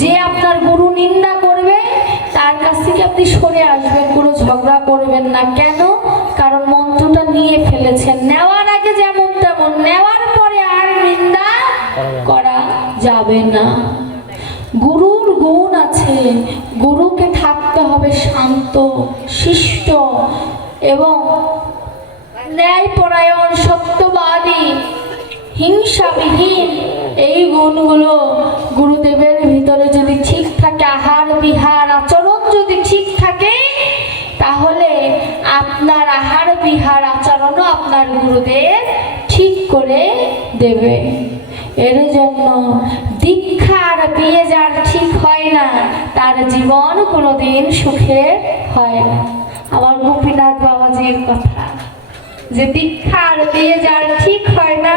যে আপনার গুরু নিন্দা করবে তার কাছ থেকে আপনি সরে আসবেন, কোনো ঝগড়া করবেন না। কেন? কারণ মন্ত্রটা নিয়ে ফেলেছেন। নেওয়ার আগে যেমন তেমন, নেওয়ার পরে আর নিন্দা করা যাবে না। গুরুর গুণ আছে, গুরুকে থাকতে হবে শান্ত, শিষ্ট এবং ন্যায়পরায়ণ, সত্যবাদী, হিংসাবিহীন। এই গুণগুলো গুরুদেবের ভিতরে যদি ঠিক থাকে, আহার বিহার আচরণ যদি ঠিক থাকে, তাহলে আপনার আহার বিহার আচরণও আপনার গুরুদেব ঠিক করে দেবে। এর জন্য দীক্ষা আর বিয়ে যার ঠিক হয় না, তার জীবন কোনোদিন সুখের হয় না। আমার গোপীনাথ বাবাজির কথা, যে দীক্ষা আর বিয়ে যার ঠিক হয় না,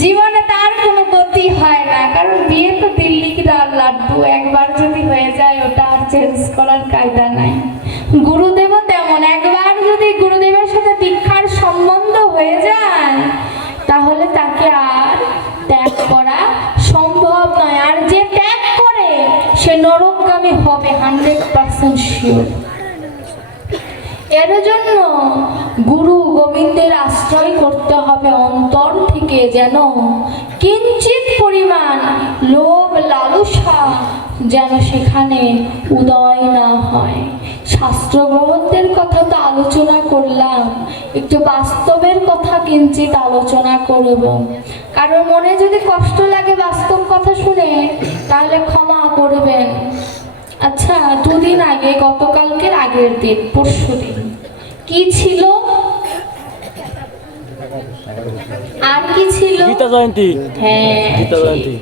জীবনে তার কোনো গতি হয় না। কারণ বিয়ে তো দিল্লি কি লাড্ডু, একবার যদি হয়ে যায় ওটা আর চেঞ্জ করার কায়দা নাই। গুরুদেবও তেমন, একবার যদি গুরুদেবের সাথে দীক্ষার সম্বন্ধ হয়ে যায়, তাহলে তাকে আর ত্যাগ করা সম্ভব নয়। আর যে ত্যাগ করে সে নরকগামী হবে 100% শিওর। এর জন্য গুরু গোবিন্দের আশ্রয় করতে হবে অন্তর থেকে, যেন কিঞ্চিত পরিমাণ লোভ লালসা যেন সেখানে উদয় না হয়। শাস্ত্র গ্রন্থের কথা তো আলোচনা করলাম, একটু বাস্তবের কথা কিঞ্চিত আলোচনা করব। কারণ মনে যদি কষ্ট লাগে বাস্তব কথা শুনে, তাহলে ক্ষমা করবেন। আচ্ছা, দুদিন আগে, গতকালকের আগের দিন, পরশু দিন কি ছিল? আর কি ছিল? গীতা জয়ন্তী। হ্যাঁ, গীতা জয়ন্তী।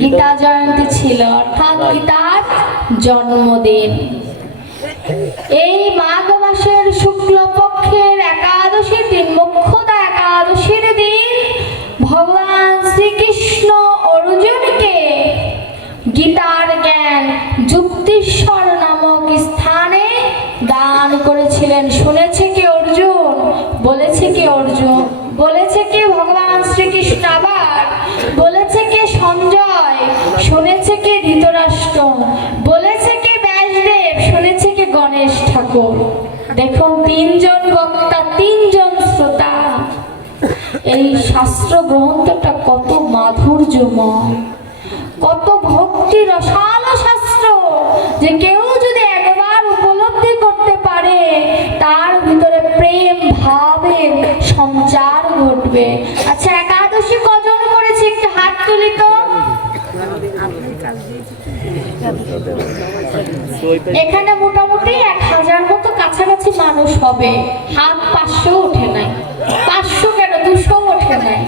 গীতা জয়ন্তী ছিল, অর্থাৎ গীতার জন্মদিন। এই মাঘ মাসের শুক্লপক্ষের একাদশীর দিন, মোক্ষদা একাদশীর দিন, ভগবান শ্রীকৃষ্ণ অর্জুনকে গীতার জ্ঞান যুক্তিশ্বর নামক স্থানে দান করেছিলেন। শুনেছে কি অর্জুন? বলেছে কি অর্জুন? বলেছে কি ভগবান শ্রীকৃষ্ণ? আবার বলেছে কি সঞ্জয়? শুনেছে কি ধৃতরাষ্ট্র? বলেছে কি ব্যাসদেব? শুনেছে কি গণেশ ঠাকুর? দেখুন, তিনজন বক্তা, তিনজন শ্রোতা। এই শাস্ত্র গ্রন্থটা কত মাধুর্যময়, কত ভক্তি রসাল শাস্ত্র, যে কেউ যদি একবার উপলব্ধি করতে পারে, তার ভিতরে প্রেম ভাবের সঞ্চার ঘটবে। আচ্ছা, একাদশী কজন করেছে একটু হাত তুলি তো। এখানে মোটামুটি 1000 মতো কাছাকাছি মানুষ হবে। হাত 500 ওঠে নাই। 500 কেন, 200 ওঠে নাই।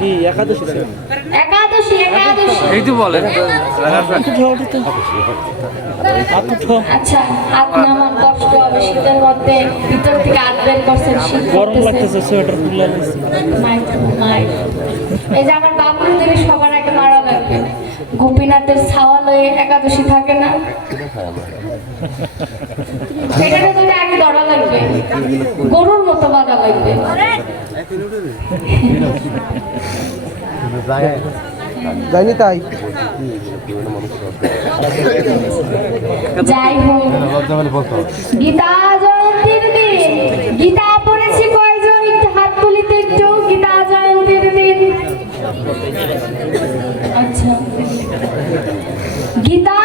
একাদশী এই তো বলেন। আচ্ছা, হাত নামান কষ্ট হবে শীতের মধ্যে, ভিতর থেকে হাত বের করছেন, শীত গরম লাগতেছে, সোয়েটার খুলে নিয়েছি। এই যে আমার বাবুদের সবার আগে মারা লাগবে। গোপীনাথের ছাওয়া লয়ে একাদশী থাকে না, সেখানে তুমি আগে ধরা লাগবে, গরুর মতো বাঁধা লাগবে। জানি তাই। যাই হোক, গীতা জয়ন্তীর দিন গীতা পড়েছি কয়জন? একটু হাত তুলিতে একটু। গীতা জয়ন্তীর দিন, আচ্ছা, গীতা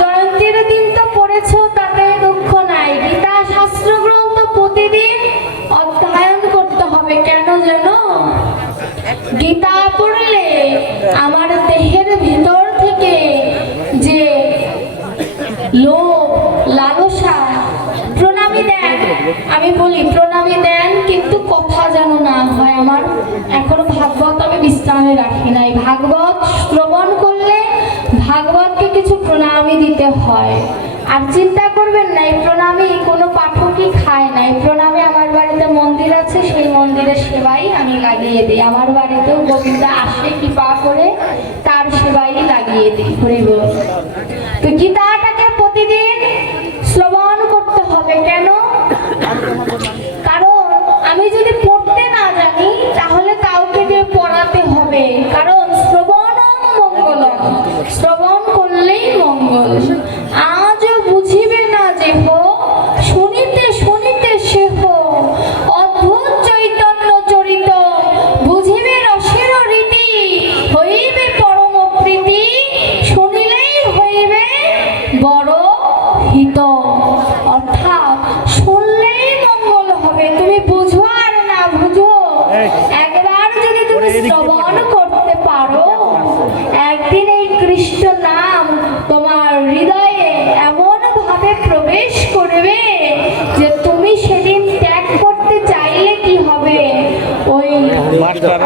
জয়ন্তীর দিন তো পড়েছো, তাতে দুঃখ নাই। গীতা শাস্ত্র গ্রন্থ প্রতিদিন অধ্যয়ন করতে হবে। কেন জানো? গীতা পড়লে আমার দেহের ভিতর থেকে যে লোভ লালসা, প্রণামী দেন, আমি বলি প্রণামী দেন, কিন্তু কথা যেন না হয়। আমার এখনো ভাগবত আমি বিশ্রামে রাখি নাই। ভাগবত শ্রবণ করলে ভাগবতকে কিছু প্রণামী দিতে হয়। আর চিন্তা করবেন না, এই প্রণামী কোনো পাঠকই খায় না। এই প্রণামী আমার বাড়িতে মন্দির আছে, সেই মন্দিরের সেবাই আমি লাগিয়ে দিই। আমার বাড়িতেও গোবিন্দ আসে কৃপা করে, তার সেবাই লাগিয়ে দিই। হরি বল। তো গীতাটাকে প্রতিদিন শ্রবণ করতে হবে। কেন? কারণ আমি যদি পড়তে না জানি, তাহলে কাউকে দিয়ে পড়াতে হবে। কারণ শ্রবণম মঙ্গলম, শ্রবণ করলে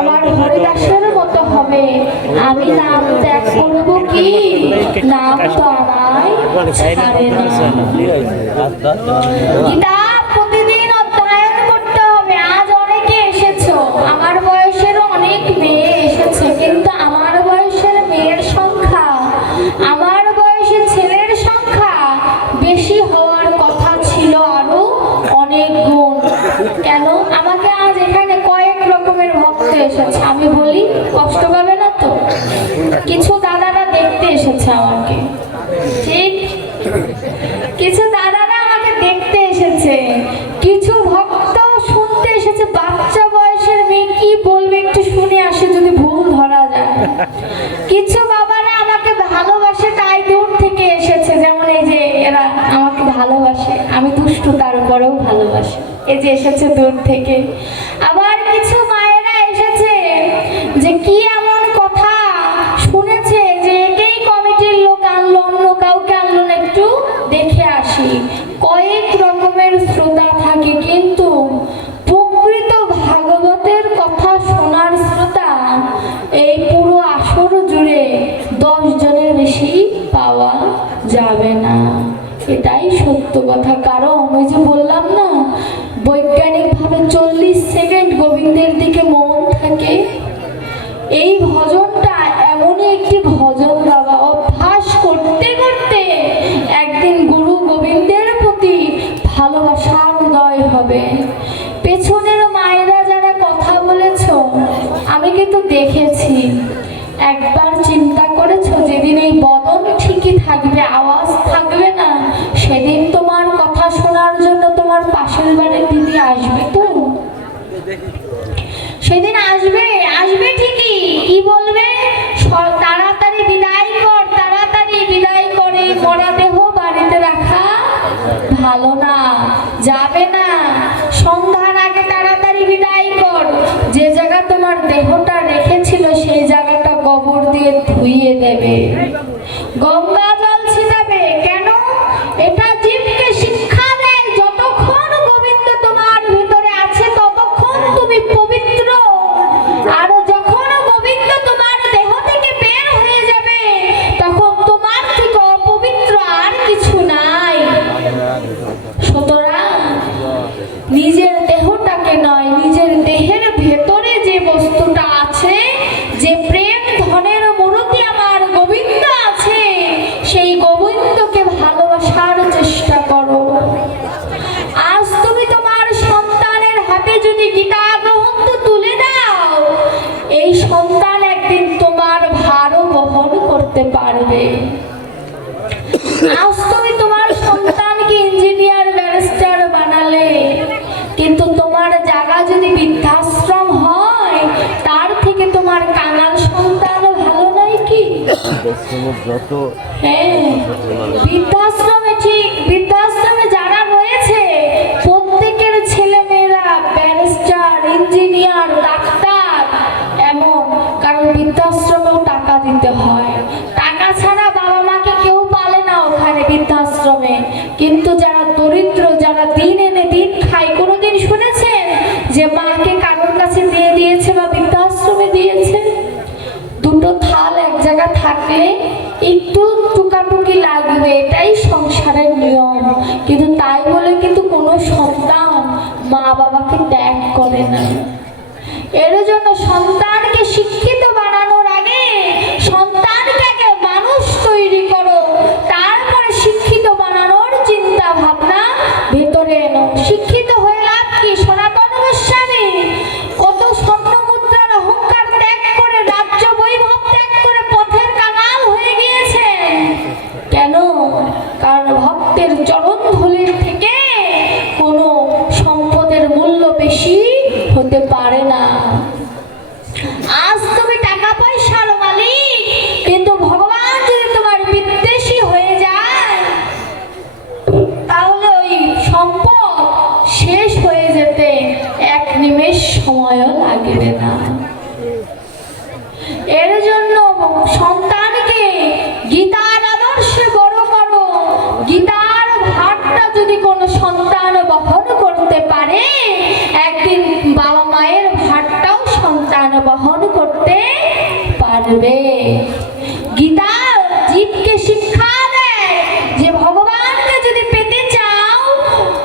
আমার হরিদাসের মতো হবে। আমি নাম ত্যাগ করবো কি? নাম তো আমায় ছাড়ে না। গীতা প্রতিদিন অধ্যয়ন করতে হবে। আজ অনেকে এসেছো, আমার বয়সেরও অনেক মেয়ে এসেছে, কিন্তু আমার বয়সের মেয়ের সংখ্যা, আমার বয়সের ছেলের সংখ্যা বেশি হওয়ার কথা ছিল আরো অনেক গুণ। কেন আমাকে আজ এখানে কয়েক রকমের ভক্ত এসেছে, আমি বলি কষ্ট পাবে না তো? কিছু দাদারা দেখতে এসেছে আমাকে, ঠিক? কিছু দাদারা আমাকে দেখতে এসেছে, কিছু ভক্ত শুনতে এসেছে। বাচ্চা বয়সের মেয়ে কি বলবে একটু শুনে আসে, যদি ভুল ধরা যায়। কিছু বাবারা আমাকে ভালোবাসে, তাই দূর থেকে এসেছে। যেমন এই যে এরা আমাকে ভালোবাসে, আমি দুষ্টু তারপরেও ভালোবাসে, এই যে এসেছে দূর থেকে। আবার কিছু মায়েরা এসেছে যে কি এমন কথা শুনেছে যে একেই কমিটির লোক আনলো, অন্য কাউকে আনলো না, একটু দেখে আসি। কয়েক রকমের শ্রোতা থাকে, কিন্তু প্রকৃত ভাগবতের কথা শোনার শ্রোতা এই পুরো আসর জুড়ে 10 জনের বেশি পাওয়া যাবে না। এটাই সত্য কথা। কারণ ওই যে বললাম না, বৈজ্ঞানিকভাবে 40 সেকেন্ড গোবিন্দের দিকে মন থাকে। এই ভজনটা এমনই একটি ভজন বাবা, অভ্যাস করতে করতে একদিন গুরু গোবিন্দের প্রতি ভালোবাসার উদয় হবে। পেছনের মায়েরা যারা কথা বলেছ, আমি কিন্তু দেখেছি। একবার চিন্তা করেছো, যেদিন এই বদন ঠিকই থাকবে, আওয়াজ থাকবে না, সেদিন তোমার কথা শোনার জন্য তোমার পাশের বাড়ির দিদি আসবে তো? সেদিন আসবে, আসবে ঠিকই। কি বলবে? তাড়াতাড়ি বিদায় কর, তাড়াতাড়ি বিদায় করে মরা দেহ বাড়িতে রাখা ভালো না, যাবে না। সন্ধ্যার আগে তাড়াতাড়ি বিদায় কর। যে জায়গা তোমার দেহটা রেখেছিল সেই জায়গাটা গোবর দিয়ে ধুইয়ে দেবে, গঙ্গা জল ছিটাবে। কেন? এটা জীবকে শিক্ষা দেয়, যতক্ষণ গোবিন্দ তোমার ভিতরে আছে ততক্ষণ তুমি পবিত্র। আর যখন গোবিন্দ তোমার দেহ থেকে বের হয়ে যাবে, তখন তোমার থেকে অপবিত্র আর কিছু নাই। সুতরাং নিজের দেহটাকে নয়, নিজের দেহের ভেতরে যে বস্তুটা আছে, যে প্রেম ধনের মূর্তি আমার গোবিন্দ আছে, সেই গোবিন্দকে ভালোবাসার চেষ্টা করো। আজ তুমি তোমার সন্তানের হাতে যদি গীতা গ্রন্থ তুলে দাও, এই সন্তান একদিন তোমার ভারও বহন করতে পারবে। আজ তুমি তোমার সন্তানকে ইঞ্জিনিয়ার ব্যারিস্টার বানালে, কিন্তু তোমার জায়গা যদি বৃদ্ধাশ্রম হয়, তার থেকে তোমার কাঙাল সন্তান ভালো নয় কি? হ্যাঁ, বৃদ্ধাশ্রমে ঠিক, বৃদ্ধাশ্রমে যারা রয়েছে প্রত্যেকের ছেলে মেয়েরা ব্যারিস্টার, ইঞ্জিনিয়ার, ডাক্তার এমন। কারণ বৃদ্ধাশ্রমেও টাকা দিতে হয়, টাকা ছাড়া বাবা মাকে কেউ পালে না ওখানে বৃদ্ধাশ্রমে। কিন্তু যারা দরিদ্র, যারা দিন এনে দিন খায়, কোনোদিন শুনেছেন যে মাকে কারোর কাছে দিয়ে দিয়েছে বা বৃদ্ধাশ্রমে দিয়েছে? দুটো থাল এক জায়গা থাকলে একটু টুকাটুকি লাগবে, এটাই সংসারের নিয়ম। কিন্তু তাই বলে কিন্তু কোনো সন্তান মা বাবাকে ত্যাগ করে না। এর জন্য সন্তানকে শিক্ষিত বানানোর আগে সন্তানকে আগে মানুষ তৈরি করো, তারপরে শিক্ষিত বানানোর চিন্তা ভাবনা ভেতরে এনো। শিক্ষিত হয়ে লাভ কি? সনাতন গোস্বামী কত স্বর্ণ মুদ্রার অহংকার ত্যাগ করে, রাজ্য বৈভব ত্যাগ করে পথের কাঙাল হয়ে গিয়েছেন। কেন? কারণ ভক্তের চরণ ধুলির থেকে কোনো সম্পদের মূল্য বেশি হতে পারে না। আজ তুমি টাকা পয়সার মালিক, কিন্তু ভগবান যদি তোমার বিদ্বেষী হয়ে যায়, তাহলে ওই সম্পদ শেষ হয়ে যেতে এক নিমেষ সময়ও লাগবে না। এর জন্য সন্তানকে গীতার আদর্শে বড় করো। গীতার ভারটা যদি কোনো সন্তান বহন করতে পারে, একদিন বাবা মায়ের ভারটা করবে। গীতা জীবকে শিক্ষা দেয় যে ভগবানকে যদি পেতে চাও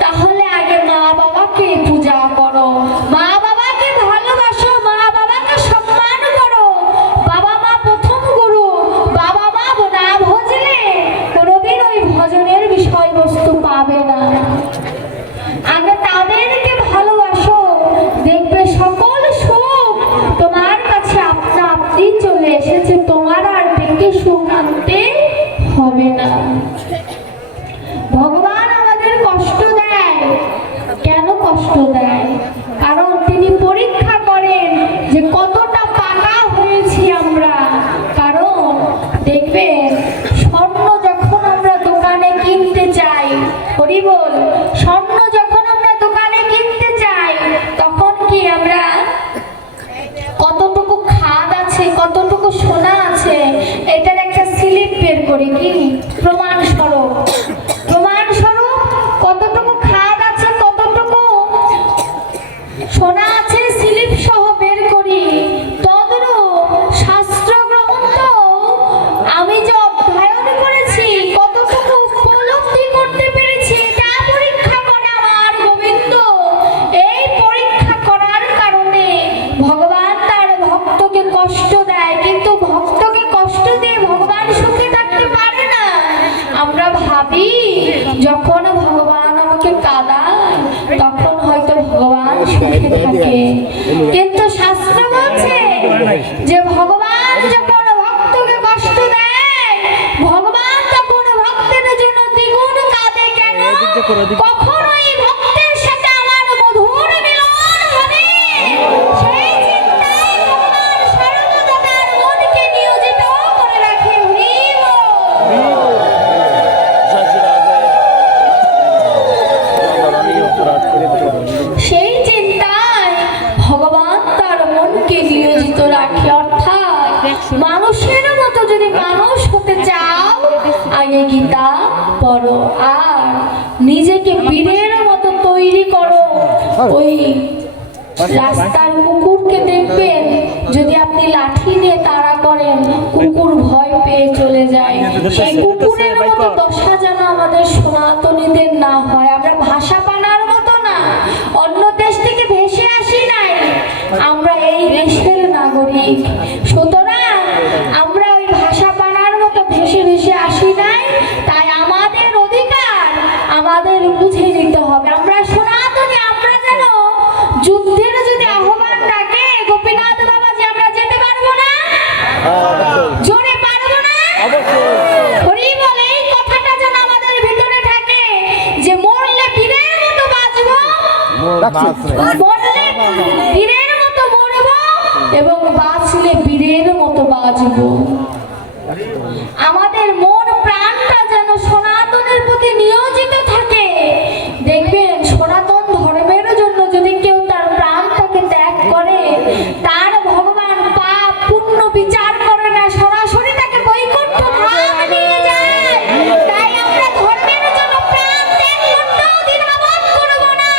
তাহলে আগে মা বাবাকে পূজা করো, মা বাবাকে ভালোবাসো, মা বাবাকে সম্মান করো। বাবা মা প্রথম গুরু, বাবা মা না ভজলে কোনোদিন ওই ভজনের বিষয়বস্তু পাবে না। আগে তাদেরকে ভালোবাসো, দেখবে সকল সুখ তোমার কাছে আপনা আপনি চলে এসেছে, তোমার আর ডেকে সুখ আনতে হবে না। ভগবান আমাদের কষ্ট দেয়, কেন কষ্ট দেয়? কারণ তিনি পরীক্ষা করেন যে কতটা পাকা হয়েছি আমরা। কারণ দেখবেন স্বর্ণ যখন আমরা দোকানে কিনতে চাই, হরি বল, স্বর্ণ যখন আমরা দোকানে কিনতে চাই তখন কি আমরা কতটুকু খাদ আছে, কতটুকু সোনা আছে এটার একটা স্লিপ বের করি, কি প্রমাণ স্বরূপ, প্রমাণ স্বরূপ কতটুকু খাদ আছে, কতটুকু সোনা আছে স্লিপ সহ বের করি। তদ্রূপ শাস্ত্র গ্রন্থ আমি যে অধ্যয়ন করেছি কতটুকু উপলব্ধি করতে পেরেছি এটা পরীক্ষা করে আমার গোবিন্দ। এই পরীক্ষা করার কারণে ভগবান তার ভক্তকে কষ্ট দেয়, কিন্তু ভক্তকে কষ্ট দিয়ে ভগবান সুখে থাকতে পারে না। আমরা ভাবি যখন ভগবান আমাকে কাঁদায় তখন হয়তো ভগবান সুখে থাকে, কিন্তু শাস্ত্র বলছে যে ভগবান যখন ভক্তকে কষ্ট দেয় ভগবান তখন ভক্তের জন্য দ্বিগুণ কাঁদে। কেন? কখনোই ভক্তের সাথে আমার মধুর মিলন হবে সেই চিন্তায় ভগবান সর্বদা তার মনকে নিয়োজিত করে রাখে। হরি বল। সেই চিন্তায় ভগবান তার মনকে নিয়োজিত রাখে। অর্থাৎ মানুষের মতো যদি মানুষ হতে চাও আগে গীতা পড়ো আর নিজেকে বীরের মতো তৈরি করো। ওই রাস্তার কুকুরকে দেখবেন যদি আপনি লাঠি দিয়ে তাড়া করেন কুকুর ভয় পেয়ে চলে যায়, সেই কুকুরের মতো দশা যেন আমাদের সনাতনীদের না হয়। আমরা ভাষা পানার মতো না, অন্য দেশ থেকে ভেসে আসি নাই, আমরা এই দেশের নাগরিক। সুতরাং আমরা ওই ভাষা পানার মতো ভেসে ভেসে আসি নাই, তাই আমাদের অধিকার আমাদের বুঝে নিতে হবে। আমরা সনাতনী, আমরা যেন যুদ্ধের যদি আহ্বান ডাকে গোপীনাথ বাবা যে আমরা যেতে পারবো না, জোরে পারবো না, হরি বলে এই কথাটা যেন আমাদের ভিতরে থাকে যে মরলে বীরের মতো বাঁচবো, মরলে বীরের মতো মরবো এবং বাঁচলে বীরের মতো বাঁচবো। আমাদের মন প্রাণটা যেন সনাতনের প্রতি নিয়োজিত থাকে। দেখবেন সনাতন ধর্মের জন্য যদি কেউ তার প্রাণটাকে ত্যাগ করে তার ভগবান পাপ পুণ্য বিচার করে না, সরাসরি তাকে বৈকুণ্ঠ ধাম নিয়ে যায়। তাই আমরা ধর্মের জন্য প্রাণ ত্যাগ করতেও দ্বিধাবোধ করব না,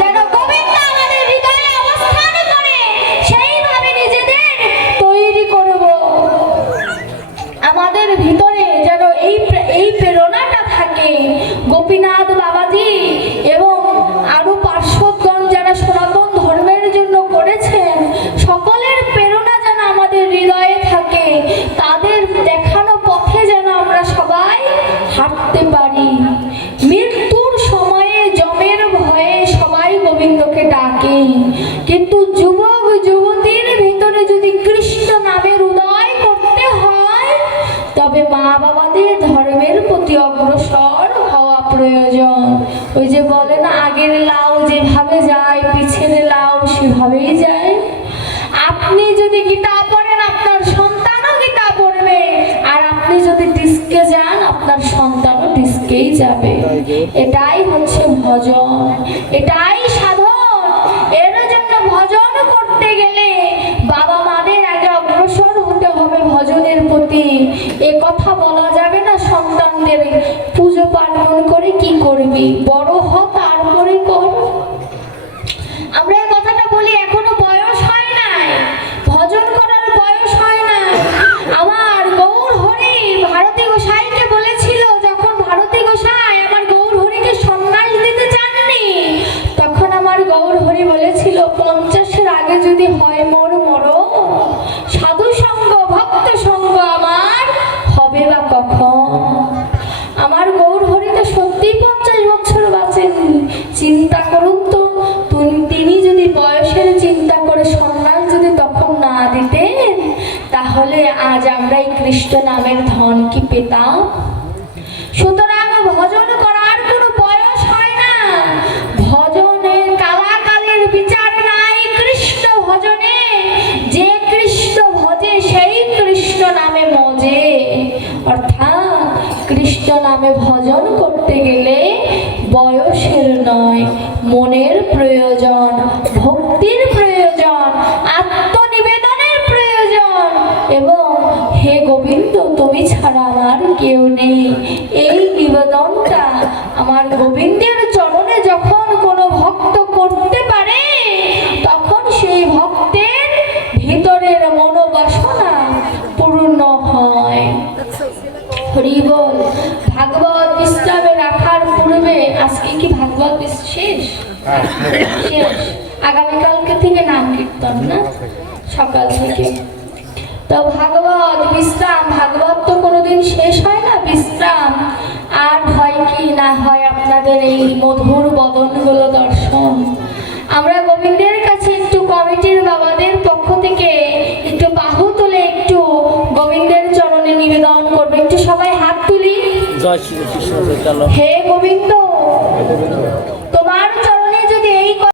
যেন গোবিন্দ আমাদের হৃদয়ে অবস্থান করে সেইভাবে নিজেদের তৈরি করব। আমাদের ভিতরে যেন এই প্রেরণাটা থাকে। গোপীনাথ বাবাজি এবং আরো পার্শ্বদগণ যারা সনাতন ধর্মের জন্য করেছেন সকলের প্রেরণা যেন আমাদের হৃদয়ে থাকে, তাদের দেখানো পথে যেন আমরা সবাই হাঁটতে পারি। মৃত্যুর সময়ে যমের ভয়ে সবাই গোবিন্দকে ডাকে, কিন্তু যুবক যুবতীর ভিতরে যদি কৃষ্ণ নামের উদয় করতে হয় তবে মা বাবাদের ধর্মের প্রতি অগ্রসর হওয়া প্রয়োজন। ওই যে বলে না আগের লাউ যেভাবে যায় পিছের লাউ সেভাবেই যায়। আপনি যদি গীতা পড়েন আপনার সন্তানও গীতা পড়বে, আর আপনি যদি ডিস্কে যান আপনার সন্তানও ডিস্কেই যাবে। এটাই হচ্ছে ভজন, এটাই সাধন। এর জন্য ভজন করতে গেলে বাবা মাদের আগে অগ্রসর হতে হবে ভজনের প্রতি। এ কথা বলা যাবে না সন্তানদের পুজো পার্বণ করে কি করবি, বড় হ তারপরে কর। আমরা এই কথাটা বলি, এখনো বয়স হয় নাই, ভজন করার বয়স হয় নাই। কি পেতাম? সুতরাং ভজন করার কোনো বয়স হয় না। ভজনে কালাকালের বিচার নাই। কৃষ্ণ ভজনে যে কৃষ্ণ ভজে সেই কৃষ্ণ নামে মজে। অর্থাৎ কৃষ্ণ নামে ভজন করতে গেলে বয়সের নয়, মনের প্রয়োজন, ভক্তির প্রয়োজন, আত্মনিবেদনের প্রয়োজন। এবং হে গোবিন্দ, তুমি ছাড়া আমার কেউ নেই, এই নিবেদনটা আমার গোবিন্দের চরণে যখন কোনো ভক্ত করতে পারে, তখন সেই ভক্তের ভিতরের মনোবাসনা পূর্ণ হয়। হরি বল। ভাগবত বিশ্রামে রাখার পূর্বে, আজকে কি ভাগবত শেষ? শেষ। আগামীকালকে থেকে নাম কীর্তন, না? সকাল থেকে তো ভাগবত বিশ্রাম। ভাগবত তো কোনোদিন শেষ হয় না, বিশ্রাম। আর হয় কি না হয় আপনাদের এই মধুর বদনগুলো দর্শন। আমরা গোবিন্দের কাছে একটু কমিটির বাবাদের পক্ষ থেকে একটু বাহু তুলে একটু গোবিন্দের চরণে নিবেদন করবো। একটু সবাই হাত তুলি। জয় শ্রী কৃষ্ণ চৈতন্য। হে গোবিন্দ, তোমার